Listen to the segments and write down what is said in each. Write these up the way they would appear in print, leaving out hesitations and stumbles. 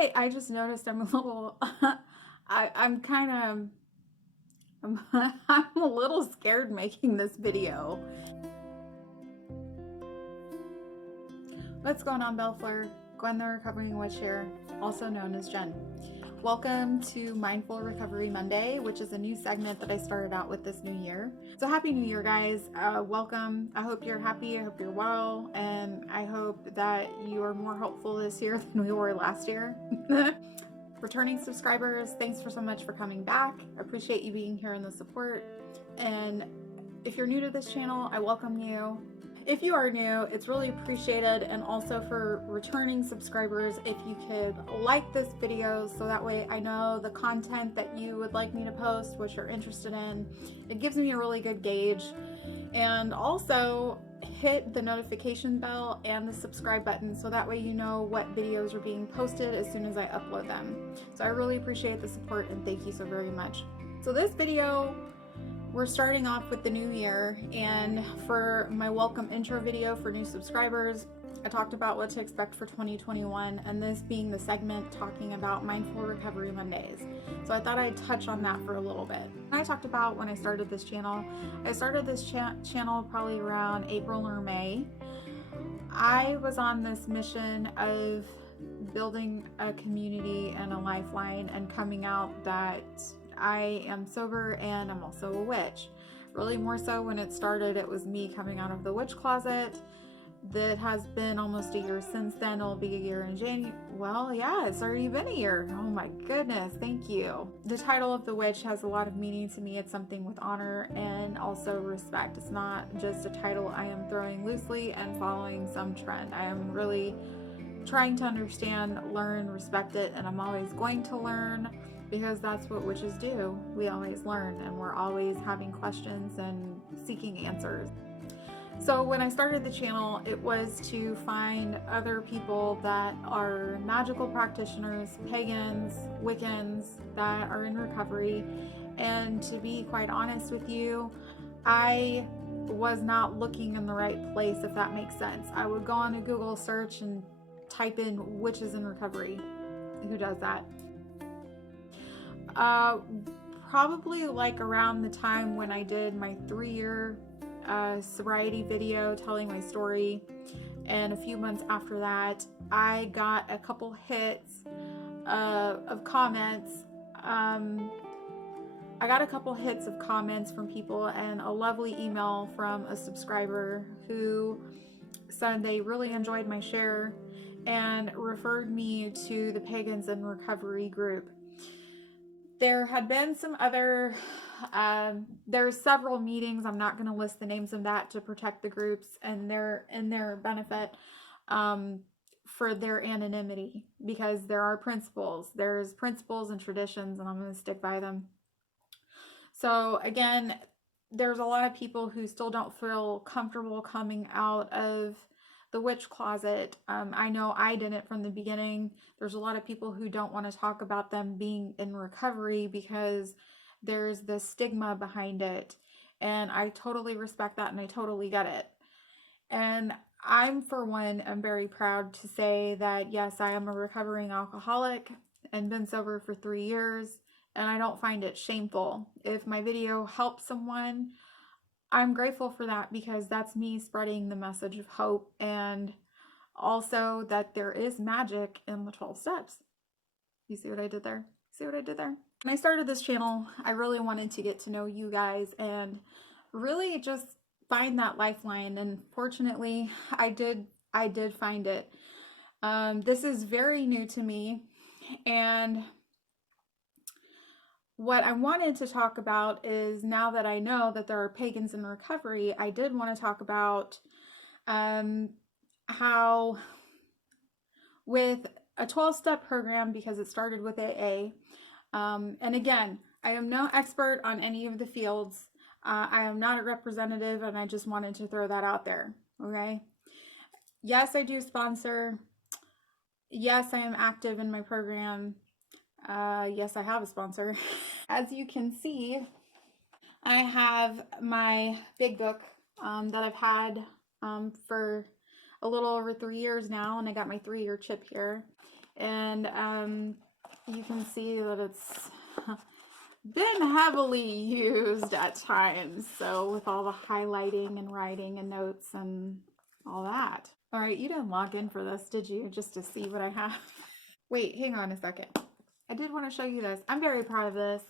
I just noticed I'm a little I'm kind of I'm a little scared making this video. What's going on, Belle, Fleur? Gwen the Recovering Witch here, also known as Jen. Welcome to Mindful Recovery Monday, which is a new segment that I started out with this new year. So happy new year, guys. Welcome. I hope you're happy. I hope you're well. And I hope that you are more hopeful this year than we were last year. Returning subscribers, thanks for so much for coming back. I appreciate you being here and the support. And if you're new to this channel, I welcome you. If you are new, it's really appreciated. And also for returning subscribers, if you could like this video so that way I know the content that you would like me to post, what you're interested in. It gives me a really good gauge. And also hit the notification bell and the subscribe button so that way you know what videos are being posted as soon as I upload them. So I really appreciate the support and thank you so very much. So this video, we're starting off with the new year, and for my welcome intro video for new subscribers, I talked about what to expect for 2021, and this being the segment talking about Mindful Recovery Mondays. So I thought I'd touch on that for a little bit. I talked about when I started this channel. I started this channel probably around April or May. I was on this mission of building a community and a lifeline and coming out that I am sober and I'm also a witch. Really more so when it started, it was me coming out of the witch closet. That has been almost a year since then. It'll be a year in January. Well, yeah, it's already been a year. Oh my goodness, thank you. The title of the witch has a lot of meaning to me. It's something with honor and also respect. It's not just a title I am throwing loosely and following some trend. I am really trying to understand, learn, respect it, and I'm always going to learn because that's what witches do. We always learn and we're always having questions and seeking answers. So when I started the channel, it was to find other people that are magical practitioners, pagans, Wiccans that are in recovery. And to be quite honest with you, I was not looking in the right place, if that makes sense. I would go on a Google search and type in witches in recovery. Who does that? Probably like around the time when I did my 3-year sobriety video telling my story, and a few months after that I got a couple hits of comments. I got a couple hits of comments from people and a lovely email from a subscriber who said they really enjoyed my share and referred me to the Pagans in Recovery group. There had been some other, there's several meetings. I'm not going to list the names of that to protect the groups and their benefit, for their anonymity, because there are principles. There's principles and traditions, and I'm going to stick by them. So again, there's a lot of people who still don't feel comfortable coming out of the witch closet. I know I didn't from the beginning. There's a lot of people who don't want to talk about them being in recovery because there's this stigma behind it. And I totally respect that and I totally get it. And I'm, for one, am very proud to say that yes, I am a recovering alcoholic and been sober for 3 years. And I don't find it shameful. If my video helps someone, I'm grateful for that because that's me spreading the message of hope and also that there is magic in the 12 steps. You see what I did there? See what I did there? When I started this channel, I really wanted to get to know you guys and really just find that lifeline. And fortunately, I did find it. This is very new to me, and what I wanted to talk about is, now that I know that there are pagans in recovery, I did want to talk about how with a 12-step program, because it started with AA, and again, I am no expert on any of the fields. I am not a representative, and I just wanted to throw that out there, okay? Yes, I do sponsor. Yes, I am active in my program. Yes, I have a sponsor. As you can see, I have my big book that I've had for a little over 3 years now, and I got my 3-year chip here. and you can see that it's been heavily used at times. So with all the highlighting and writing and notes and all that. All right, you didn't log in for this, did you? Just to see what I have? Wait, hang on a second. I did want to show you this. I'm very proud of this.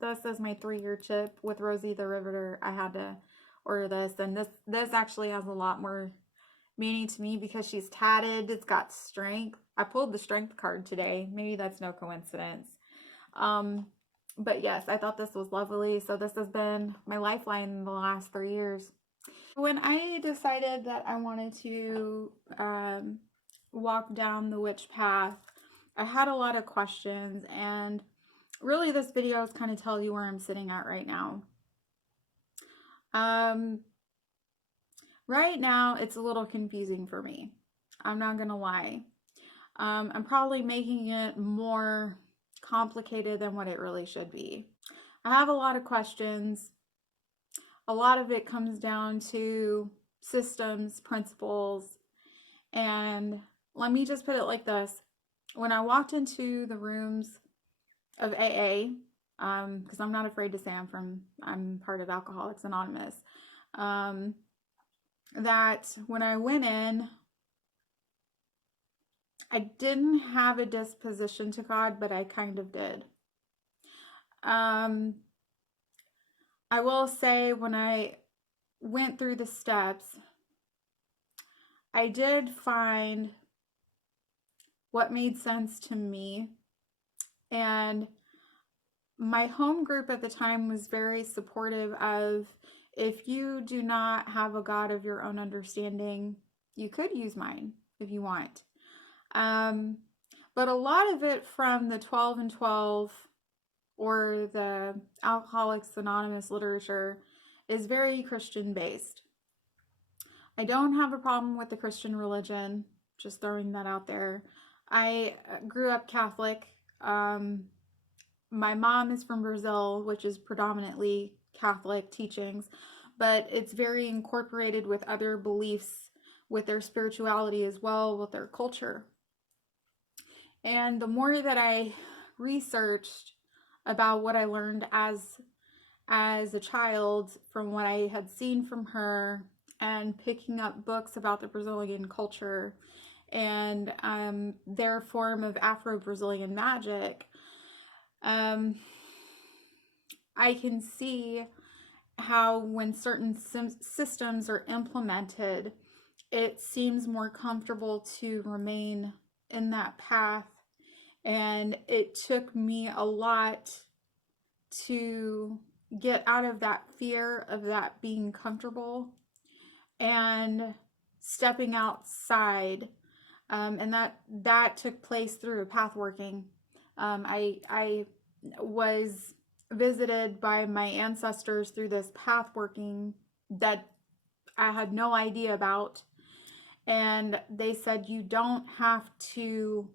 This is my 3-year chip with Rosie the Riveter. I had to order this, and this actually has a lot more meaning to me because she's tatted. It's got strength. I pulled the strength card today. Maybe that's no coincidence. But yes, I thought this was lovely. So this has been my lifeline in the last 3 years. When I decided that I wanted to walk down the witch path, I had a lot of questions, and really this video is kind of tell you where I'm sitting at right now. Right now, it's a little confusing for me. I'm not gonna lie. I'm probably making it more complicated than what it really should be. I have a lot of questions. A lot of it comes down to systems, principles, and let me just put it like this. When I walked into the rooms of AA, because I'm not afraid to say I'm part of Alcoholics Anonymous, that when I went in, I didn't have a disposition to God, but I kind of did. I will say when I went through the steps, I did find what made sense to me. And my home group at the time was very supportive of, if you do not have a God of your own understanding, you could use mine if you want. But a lot of it from the 12 and 12 or the Alcoholics Anonymous literature is very Christian based. I don't have a problem with the Christian religion, just throwing that out there. I grew up Catholic. My mom is from Brazil, which is predominantly Catholic teachings, but it's very incorporated with other beliefs, with their spirituality as well, with their culture. And the more that I researched about what I learned as a child from what I had seen from her, and picking up books about the Brazilian culture and their form of Afro-Brazilian magic, I can see how when certain systems are implemented, it seems more comfortable to remain in that path. And it took me a lot to get out of that fear of that being comfortable and stepping outside. And that took place through path working. I was visited by my ancestors through this path working that I had no idea about. And they said, you don't have to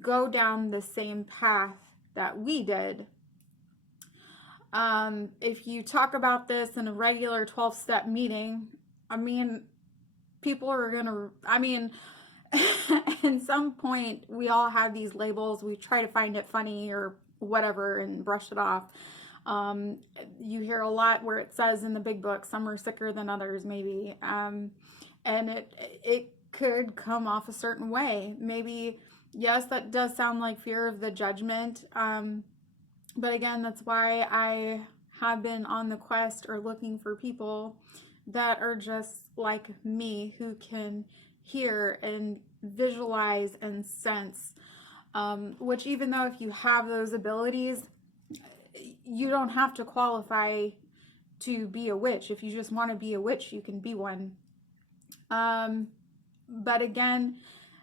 go down the same path that we did. If you talk about this in a regular 12-step meeting, I mean, people are gonna, at some point we all have these labels. We try to find it funny or whatever and brush it off. You hear a lot where it says in the big book, some are sicker than others, maybe. And it could come off a certain way. Maybe, yes, that does sound like fear of the judgment. But again, that's why I have been on the quest or looking for people that are just like me, who can hear and visualize and sense, which even though if you have those abilities, you don't have to qualify to be a witch. If you just want to be a witch, you can be one. But again,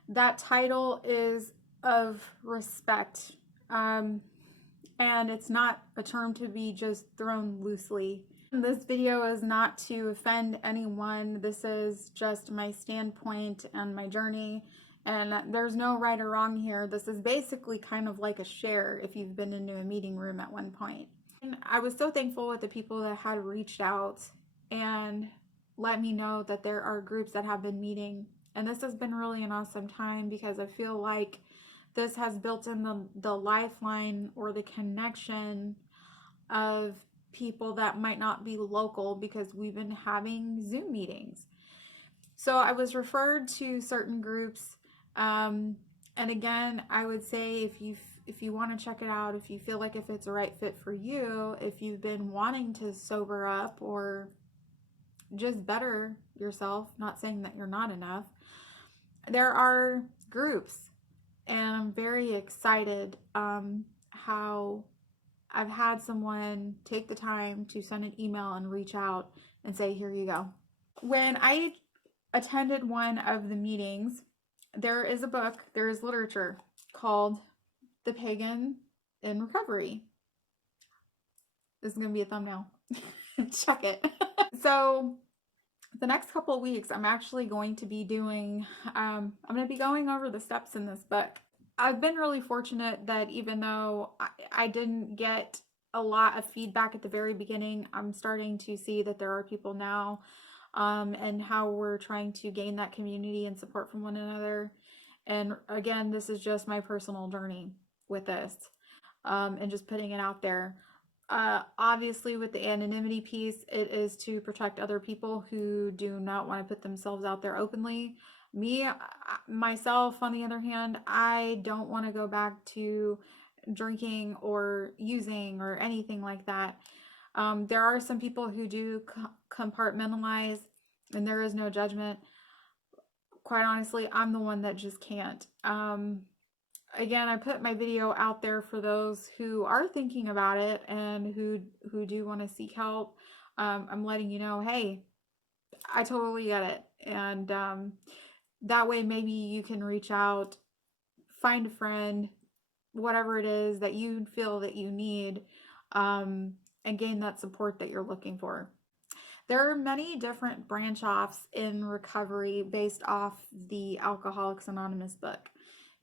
that title is of respect. And it's not a term to be just thrown loosely. This video is not to offend anyone. This is just my standpoint and my journey. And there's no right or wrong here. This is basically kind of like a share if you've been into a meeting room at one point. And I was so thankful with the people that had reached out and let me know that there are groups that have been meeting. And this has been really an awesome time because I feel like this has built in the lifeline or the connection of people that might not be local because we've been having Zoom meetings. So I was referred to certain groups. And again, I would say if you want to check it out, if you feel like if it's a right fit for you, if you've been wanting to sober up or just better yourself, not saying that you're not enough, there are groups, and I'm very excited how I've had someone take the time to send an email and reach out and say, here you go. When I attended one of the meetings, there is a book, there is literature called The Pagan in Recovery. This is going to be a thumbnail. Check it. So the next couple of weeks, I'm actually going to be doing, I'm going to be going over the steps in this book. I've been really fortunate that even though I didn't get a lot of feedback at the very beginning, I'm starting to see that there are people now, and how we're trying to gain that community and support from one another. And again, this is just my personal journey with this, and just putting it out there. Obviously, with the anonymity piece, it is to protect other people who do not want to put themselves out there openly. Me, myself, on the other hand, I don't want to go back to drinking or using or anything like that. There are some people who do compartmentalize, and there is no judgment. Quite honestly, I'm the one that just can't. Again, I put my video out there for those who are thinking about it and who do want to seek help. I'm letting you know, hey, I totally get it. And that way maybe you can reach out, find a friend, whatever it is that you feel that you need, and gain that support that you're looking for. There are many different branch offs in recovery based off the Alcoholics Anonymous book.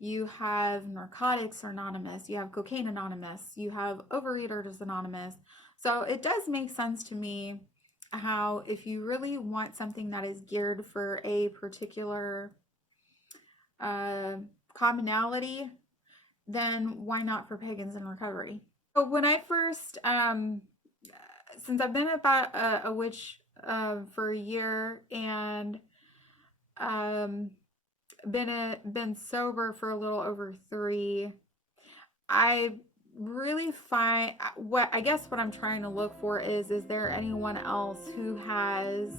You have Narcotics Anonymous, you have Cocaine Anonymous, you have Overeaters Anonymous. So it does make sense to me how if you really want something that is geared for a particular commonality, then why not for Pagans in Recovery? So when I first, since I've been about a witch for a year and been sober for a little over 3, I really find what I'm trying to look for is there anyone else who has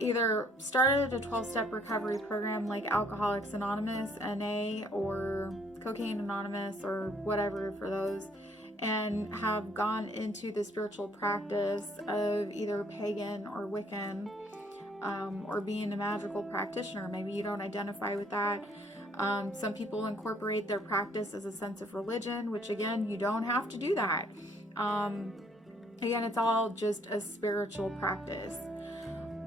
either started a 12-step recovery program like Alcoholics Anonymous, NA, or Cocaine Anonymous, or whatever for those, and have gone into the spiritual practice of either pagan or Wiccan, or being a magical practitioner. Maybe you don't identify with that. Some people incorporate their practice as a sense of religion, which again, you don't have to do that. Again, it's all just a spiritual practice.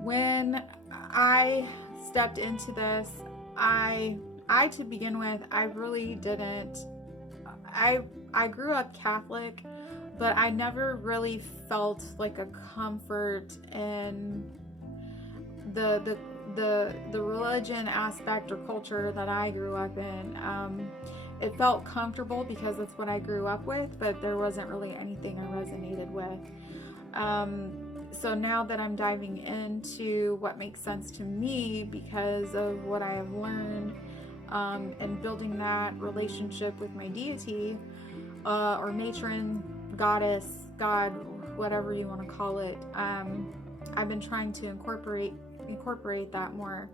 When I stepped into this, I to begin with, I really didn't. I grew up Catholic, but I never really felt like a comfort in the religion aspect or culture that I grew up in. It felt comfortable because that's what I grew up with, but there wasn't really anything I resonated with. So now that I'm diving into what makes sense to me because of what I have learned, and building that relationship with my deity, or matron, goddess, God, whatever you want to call it, I've been trying to incorporate that more.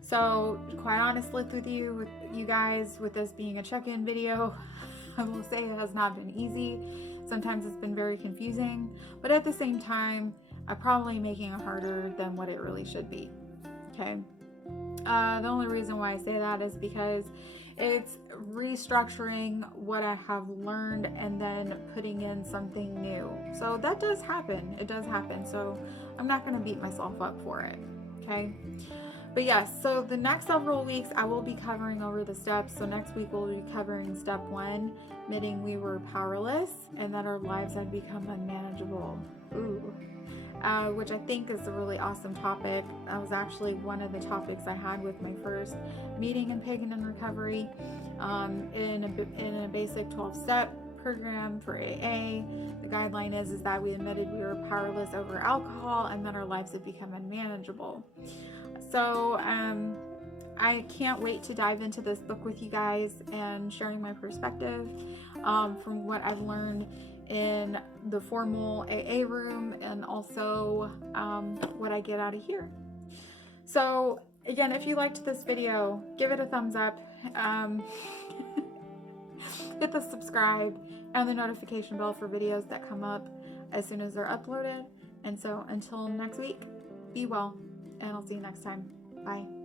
So quite honestly with you guys, with this being a check-in video, I will say it has not been easy. Sometimes it's been very confusing, but at the same time, I'm probably making it harder than what it really should be. Okay. The only reason why I say that is because it's restructuring what I have learned and then putting in something new. So that does happen. It does happen. So I'm not going to beat myself up for it. Okay. But yes, so the next several weeks I will be covering over the steps. So next week we'll be covering step 1, admitting we were powerless and that our lives had become unmanageable. Ooh. which I think is a really awesome topic. That was actually one of the topics I had with my first meeting in Pagan and Recovery, in a basic 12-step program for AA. The guideline is that we admitted we were powerless over alcohol and that our lives had become unmanageable. So I can't wait to dive into this book with you guys and sharing my perspective from what I've learned in the formal AA room, and also what I get out of here. So again, if you liked this video, give it a thumbs up, hit the subscribe and the notification bell for videos that come up as soon as they're uploaded. And so until next week, be well, and I'll see you next time. Bye.